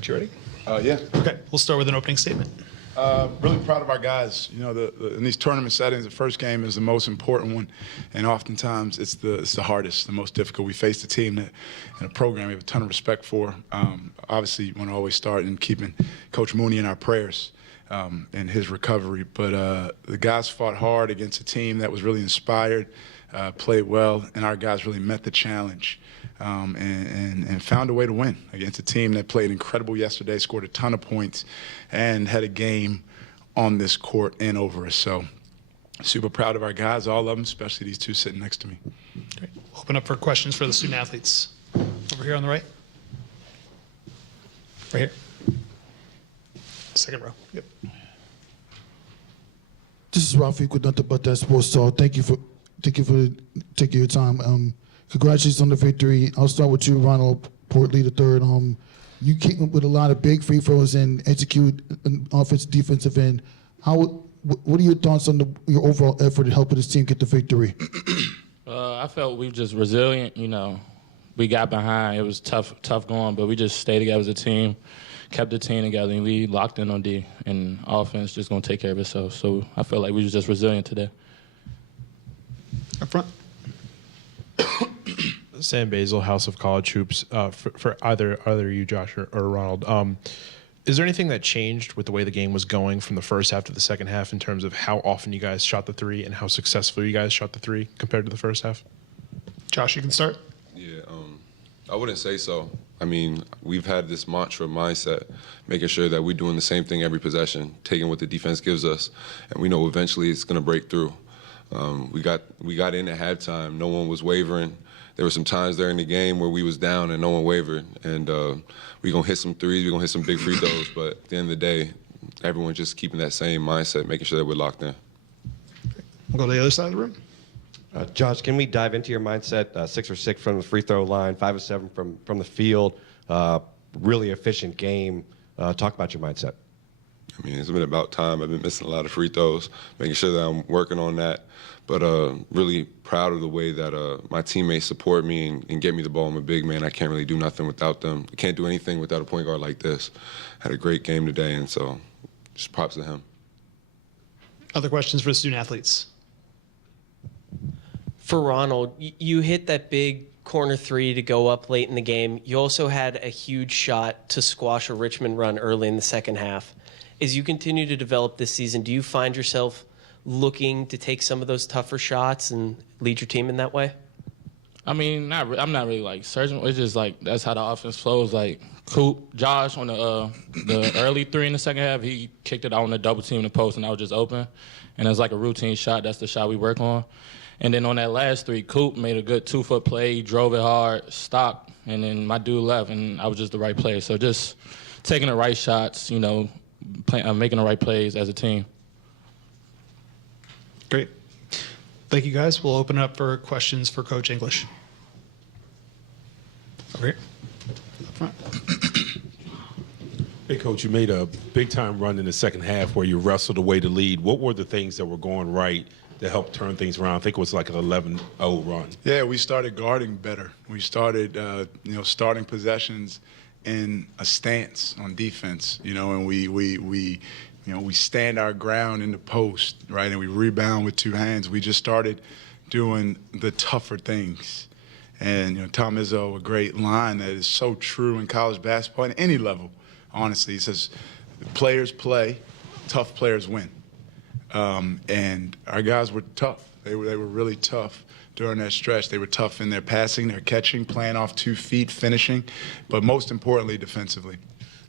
Coach, you ready? Yeah. Okay, we'll start with an opening statement. Really proud of our guys. You know, in these tournament settings, the first game is the most important one, and oftentimes it's the hardest, the most difficult. We faced a team that, in a program we have a ton of respect for. Obviously, you want to always start in keeping Coach Mooney in our prayers and his recovery. But the guys fought hard against a team that was really inspired, played well, and our guys really met the challenge. And found a way to win against a team that played incredible yesterday, scored a ton of points, and had a game on this court and over us. So super proud of our guys, all of them, especially these two sitting next to me. Great. Open up for questions for the student athletes. Over here on the right. Right here. Second row. Yep. This is Rafiq with Nothing But That Sports Talk. Thank you for taking your time. Congratulations on the victory. I'll start with you, Ronald Portley III. You came up with a lot of big free throws and execute an offensive, defensive end. What are your thoughts on your overall effort in helping this team get the victory? I felt we were just resilient. You know, we got behind. It was tough going, but we just stayed together as a team, kept the team together, and we locked in on D. And offense just gonna take care of itself. So I felt like we were just resilient today. Up front. Sam Basil, House of College Hoops. For either you, Josh, or Ronald, is there anything that changed with the way the game was going from the first half to the second half in terms of how often you guys shot the three and how successful you guys shot the three compared to the first half? Josh, you can start. Yeah, I wouldn't say so. I mean, we've had this mantra mindset, making sure that we're doing the same thing every possession, taking what the defense gives us, and we know eventually it's going to break through. We got in at halftime. No one was wavering. There were some times there in the game where we was down and no one wavered. And we're going to hit some threes, we're going to hit some big free throws. But at the end of the day, everyone's just keeping that same mindset, making sure that we're locked in. We'll go to the other side of the room. Josh, can we dive into your mindset? 6 for 6 from the free throw line, 5 of 7 from the field. Really efficient game. Talk about your mindset. I mean, it's been about time. I've been missing a lot of free throws, making sure that I'm working on that. But really proud of the way that my teammates support me and get me the ball. I'm a big man. I can't really do nothing without them. I can't do anything without a point guard like this. Had a great game today, and so just props to him. Other questions for the student athletes? For Ronald, you hit that big corner three to go up late in the game. You also had a huge shot to squash a Richmond run early in the second half. As you continue to develop this season, do you find yourself looking to take some of those tougher shots and lead your team in that way? I mean, I'm not really like searching. It's just like that's how the offense flows. Like Josh on the early three in the second half, he kicked it out on the double team in the post, and I was just open. And it was like a routine shot. That's the shot we work on. And then on that last three, Coop made a good 2-foot play. He drove it hard, stopped, and then my dude left, and I was just the right player. So just taking the right shots, you know, making the right plays as a team. Great. Thank you, guys. We'll open it up for questions for Coach English. Over here. Up front. Hey, Coach, you made a big-time run in the second half where you wrestled away the lead. What were the things that were going right that helped turn things around? I think it was like an 11-0 run. Yeah, we started guarding better. We started, starting possessions in a stance on defense, and we stand our ground in the post, right, and we rebound with two hands. We just started doing the tougher things. And, Tom Izzo, a great line that is so true in college basketball at any level, honestly. He says, players play, tough players win. And our guys were tough. They were really tough during that stretch. They were tough in their passing, their catching, playing off 2 feet, finishing, but most importantly, defensively.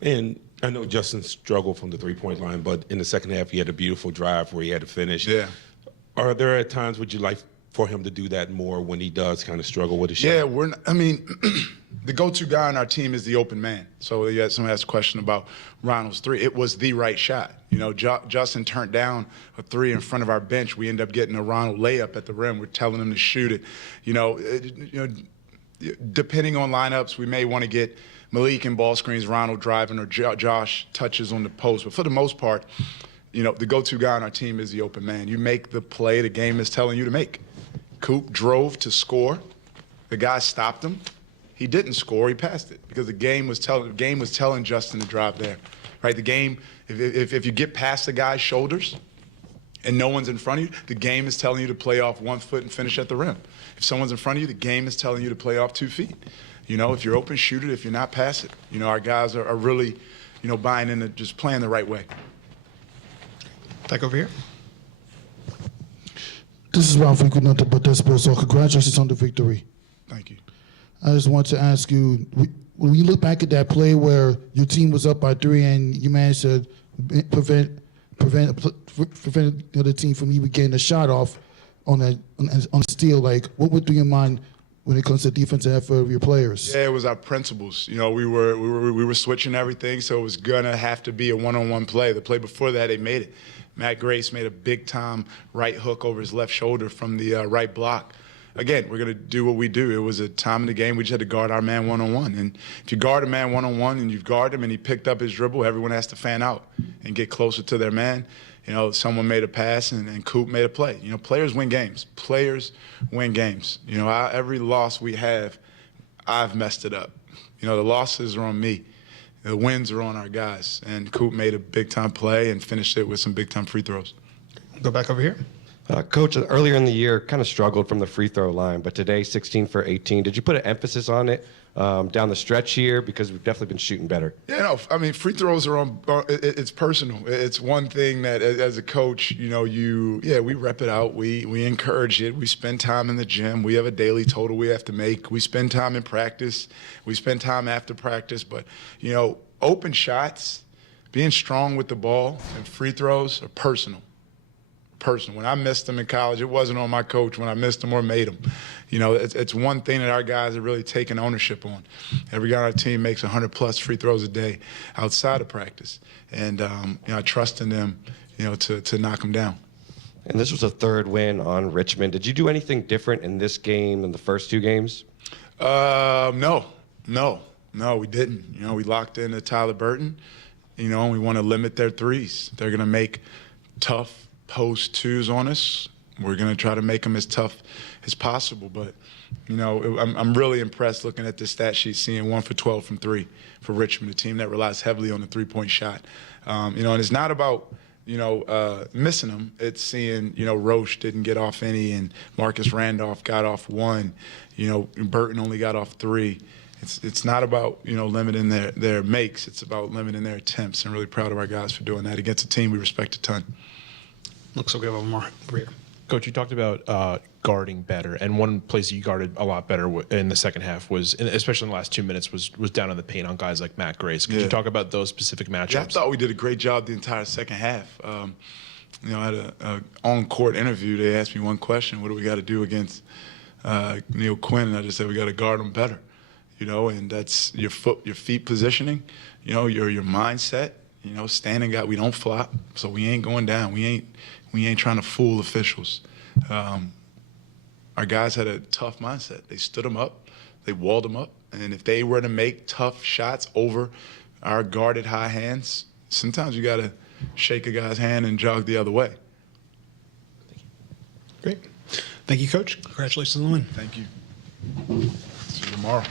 And I know Justin struggled from the three-point line, but in the second half, he had a beautiful drive where he had to finish. Yeah. Are there at times would you like for him to do that more when he does kind of struggle with his shot? Yeah, the go-to guy on our team is the open man. So someone asked a question about Ronald's three. It was the right shot. Justin turned down a three in front of our bench. We end up getting a Ronald layup at the rim. We're telling him to shoot it. Depending on lineups, we may want to get Malik in ball screens, Ronald driving, or Josh touches on the post. But for the most part, the go-to guy on our team is the open man. You make the play the game is telling you to make. Coop drove to score. The guy stopped him. he didn't score. He passed it because the game was telling Justin to drive there, right? The game, if you get past the guy's shoulders and no one's in front of you, the game is telling you to play off 1 foot and finish at the rim. If someone's in front of you, the game is telling you to play off 2 feet. You know, if you're open, shoot it. If you're not, pass it. You know, our guys are really, you know, buying into just playing the right way. Back over here. This is Ralph Winkle, nothing but that sports. So congratulations on the victory. Thank you. I just want to ask you, when you look back at that play where your team was up by 3 and you managed to prevent the other team from even getting a shot off on a steal, like what would be in your mind when it comes to defensive effort of your players? Yeah, it was our principles. You know, we were switching everything, so it was gonna have to be a one-on-one play. The play before that, they made it. Matt Grace made a big-time right hook over his left shoulder from the right block. Again, we're gonna do what we do. It was a time in the game we just had to guard our man one-on-one. And if you guard a man one-on-one and you guard him and he picked up his dribble, everyone has to fan out and get closer to their man. You know, someone made a pass and Coop made a play. You know, players win games. Players win games. You know, every loss we have, I've messed it up. You know, the losses are on me. The wins are on our guys. And Coop made a big-time play and finished it with some big-time free throws. Go back over here. Coach, earlier in the year, kind of struggled from the free throw line, but today, 16 for 18. Did you put an emphasis on it down the stretch here? Because we've definitely been shooting better. Yeah, no, I mean, free throws are it's personal. It's one thing that as a coach, you know, we rep it out. We encourage it. We spend time in the gym. We have a daily total we have to make. We spend time in practice. We spend time after practice. But, you know, open shots, being strong with the ball, and free throws are personal. When I missed them in college, it wasn't on my coach when I missed them or made them. You know, it's one thing that our guys are really taking ownership on. Every guy on our team makes 100-plus free throws a day outside of practice. And, you know, I trust in them, you know, to knock them down. And this was a third win on Richmond. Did you do anything different in this game than the first 2 games? No, we didn't. You know, we locked into Tyler Burton, you know, and we want to limit their threes. They're going to make tough post 2s on us. We're going to try to make them as tough as possible. But, you know, I'm really impressed looking at this stat sheet, seeing 1 for 12 from 3 for Richmond, a team that relies heavily on the three-point shot. You know, and it's not about, you know, missing them. It's seeing, you know, Roche didn't get off any and Marcus Randolph got off 1. You know, Burton only got off 3. It's not about, you know, limiting their makes. It's about limiting their attempts. I'm really proud of our guys for doing that against a team we respect a ton. Looks like we have one more over here. Coach, you talked about guarding better, and one place you guarded a lot better in the second half was, especially in the last 2 minutes, was down in the paint on guys like Matt Grace. Could you talk about those specific matchups? Yeah, I thought we did a great job the entire second half. You know, I had an on-court interview. They asked me one question: what do we got to do against Neil Quinn? And I just said we got to guard him better. You know, and that's your feet positioning. You know, your mindset. You know, standing guy, we don't flop, so we ain't going down. We ain't trying to fool officials. Our guys had a tough mindset. They stood them up, they walled them up, and if they were to make tough shots over our guarded high hands, sometimes you got to shake a guy's hand and jog the other way. Great. Thank you, Coach. Congratulations on the win. Thank you. See you tomorrow.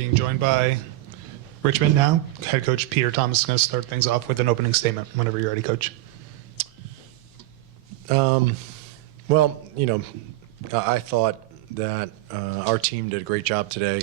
being joined by Richmond now. Head coach Peter Thomas is going to start things off with an opening statement whenever you're ready, Coach. Well, I thought that our team did a great job today,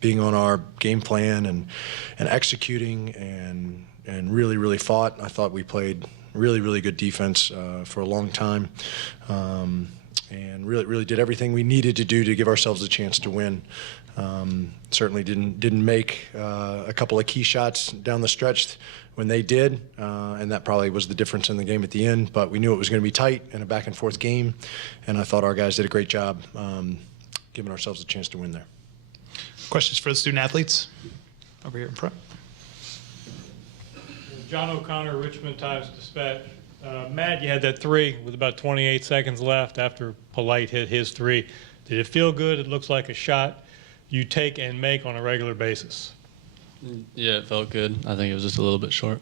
being on our game plan and executing and really, really fought. I thought we played really, really good defense for a long time, and really did everything we needed to do to give ourselves a chance to win. Certainly didn't make a couple of key shots down the stretch when they did, and that probably was the difference in the game at the end. But we knew it was going to be tight and a back and forth game, and I thought our guys did a great job giving ourselves a chance to win there. Questions for the student athletes? Over here in front. John O'Connor, Richmond Times-Dispatch. Matt, you had that three with about 28 seconds left after Polite hit his three. Did it feel good? It looks like a shot you take and make on a regular basis. Yeah, it felt good. I think it was just a little bit short.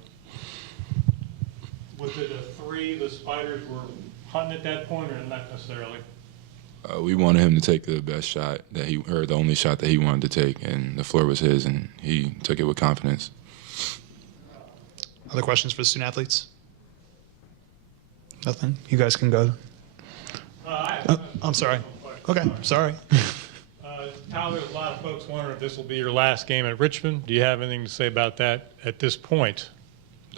Was it a three the Spiders were hunting at that point, or not necessarily? We wanted him to take the best shot or the only shot that he wanted to take, and the floor was his, and he took it with confidence. Other questions for the student athletes? Nothing? You guys can go. I'm sorry. Okay, sorry. Tyler, a lot of folks wonder if this will be your last game at Richmond. Do you have anything to say about that at this point?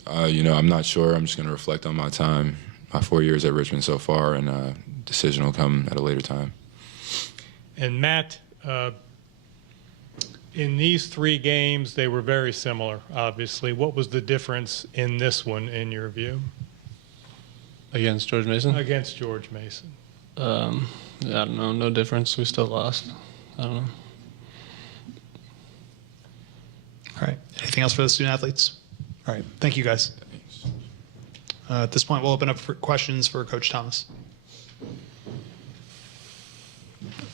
I'm not sure. I'm just going to reflect on my time, my 4 years at Richmond so far, and decision will come at a later time. And Matt, in these three games, they were very similar, obviously. What was the difference in this one, in your view? Against George Mason? Against George Mason. I don't know. No difference. We still lost. I don't know. All right. Anything else for the student athletes? All right. Thank you, guys. At this point, we'll open up for questions for Coach Thomas.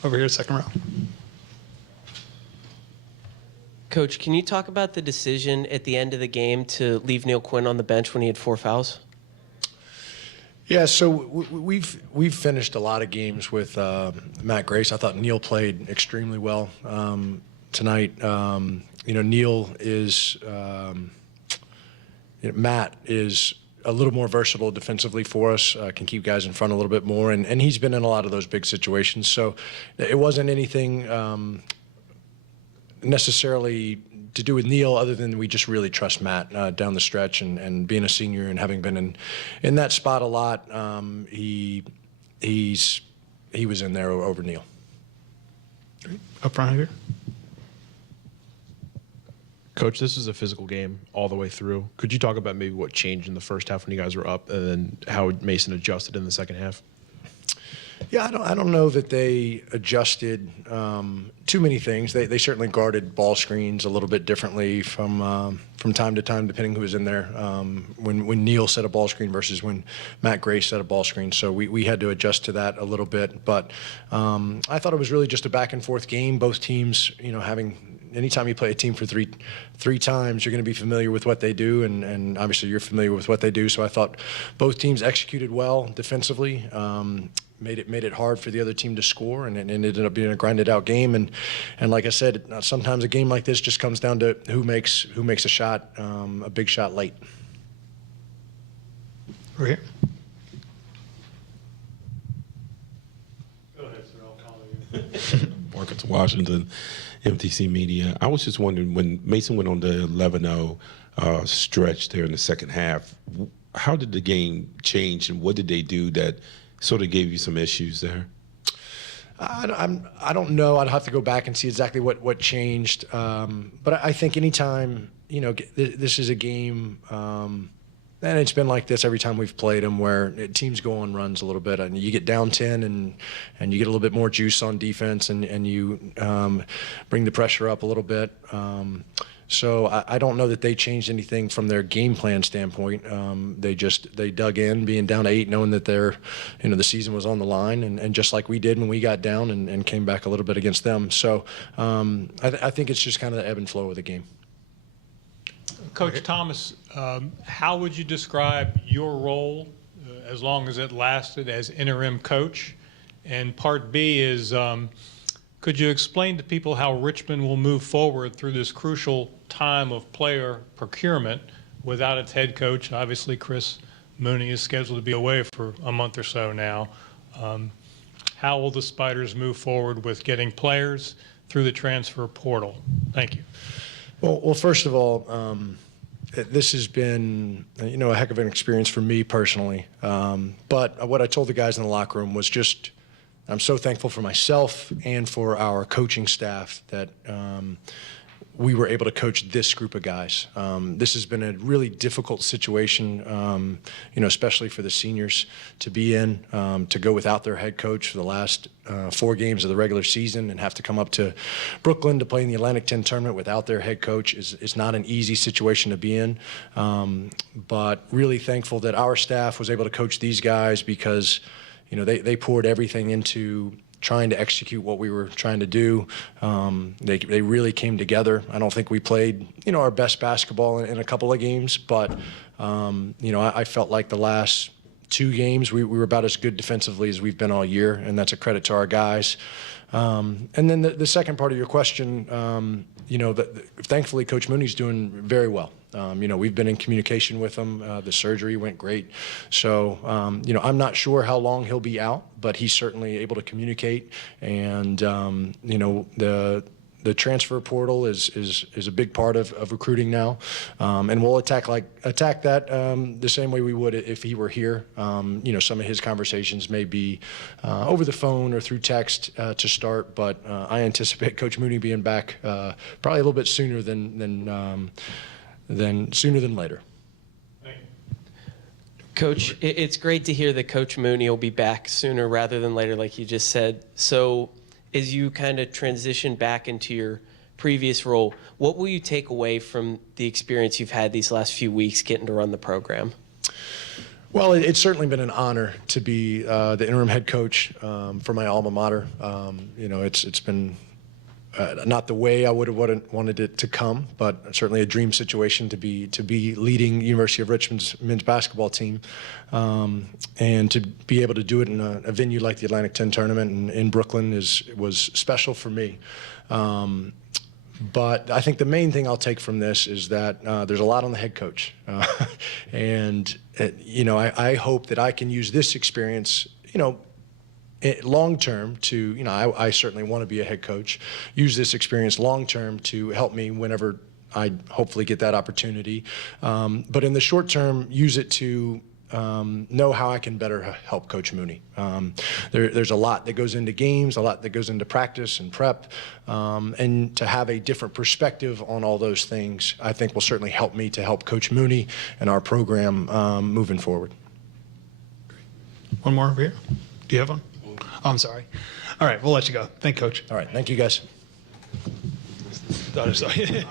Over here, second row. Coach, can you talk about the decision at the end of the game to leave Neil Quinn on the bench when he had 4 fouls? Yeah, so we've finished a lot of games with Matt Grace. I thought Neil played extremely well tonight. Neil is Matt is a little more versatile defensively for us, can keep guys in front a little bit more, and he's been in a lot of those big situations. So it wasn't anything necessarily to do with Neil, other than we just really trust Matt down the stretch, and being a senior and having been in that spot a lot, he was in there over Neil. Up front here. Coach, this is a physical game all the way through. Could you talk about maybe what changed in the first half when you guys were up, and then how Mason adjusted in the second half? Yeah, I don't know that they adjusted too many things. They certainly guarded ball screens a little bit differently from time to time, depending who was in there. When Neil set a ball screen versus when Matt Grace set a ball screen, so we had to adjust to that a little bit. But I thought it was really just a back and forth game. Both teams, anytime you play a team for three times, you're going to be familiar with what they do, and obviously you're familiar with what they do. So I thought both teams executed well defensively. Made it hard for the other team to score, and it ended up being a grinded out game. And like I said, sometimes a game like this just comes down to who makes a shot, a big shot late. Over here. Go ahead, sir. I'll follow you. Marcus Washington, MTC Media. I was just wondering, when Mason went on the 11-0 stretch there in the second half, how did the game change, and what did they do that sort of gave you some issues there? I don't know. I'd have to go back and see exactly what changed. But I think anytime, this is a game, and it's been like this every time we've played them, where teams go on runs a little bit, and you get down 10 and you get a little bit more juice on defense, and you bring the pressure up a little bit. So I don't know that they changed anything from their game plan standpoint. They dug in, being down 8, knowing that the season was on the line, and just like we did when we got down and came back a little bit against them. So I think it's just kind of the ebb and flow of the game. Coach Thomas, how would you describe your role, as long as it lasted, as interim coach? And part B is, Could you explain to people how Richmond will move forward through this crucial time of player procurement without its head coach? Obviously, Chris Mooney is scheduled to be away for a month or so now. How will the Spiders move forward with getting players through the transfer portal? Thank you. Well, first of all, this has been, a heck of an experience for me personally. But what I told the guys in the locker room was just, I'm so thankful for myself and for our coaching staff that we were able to coach this group of guys. This has been a really difficult situation, especially for the seniors to be in, to go without their head coach for the last 4 games of the regular season and have to come up to Brooklyn to play in the Atlantic 10 tournament without their head coach is not an easy situation to be in. But really thankful that our staff was able to coach these guys because, they poured everything into trying to execute what we were trying to do. They really came together. I don't think we played, our best basketball in a couple of games, but, I felt like the last 2 games we were about as good defensively as we've been all year, and that's a credit to our guys. And then the second part of your question, thankfully Coach Mooney's doing very well. We've been in communication with him. The surgery went great. So, I'm not sure how long he'll be out, but he's certainly able to communicate. And, the transfer portal is a big part of recruiting now. And we'll attack that the same way we would if he were here. Some of his conversations may be over the phone or through text to start, but I anticipate Coach Mooney being back probably a little bit sooner than later. Coach, it's great to hear that Coach Mooney will be back sooner rather than later, like you just said. So as you kind of transition back into your previous role, what will you take away from the experience you've had these last few weeks getting to run the program? Well, it's certainly been an honor to be the interim head coach for my alma mater. It's been not the way I would have wanted it to come, but certainly a dream situation to be leading University of Richmond's men's basketball team, and to be able to do it in a venue like the Atlantic 10 tournament in Brooklyn was special for me. But I think the main thing I'll take from this is that there's a lot on the head coach, and I hope that I can use this experience, long term to, I certainly want to be a head coach, use this experience long term to help me whenever I hopefully get that opportunity. But in the short term, use it to know how I can better help Coach Mooney. There's a lot that goes into games, a lot that goes into practice and prep, and to have a different perspective on all those things, I think will certainly help me to help Coach Mooney and our program moving forward. One more over here. Do you have one? Oh, I'm sorry. All right, we'll let you go. Thank you, Coach. All right, thank you guys. Sorry.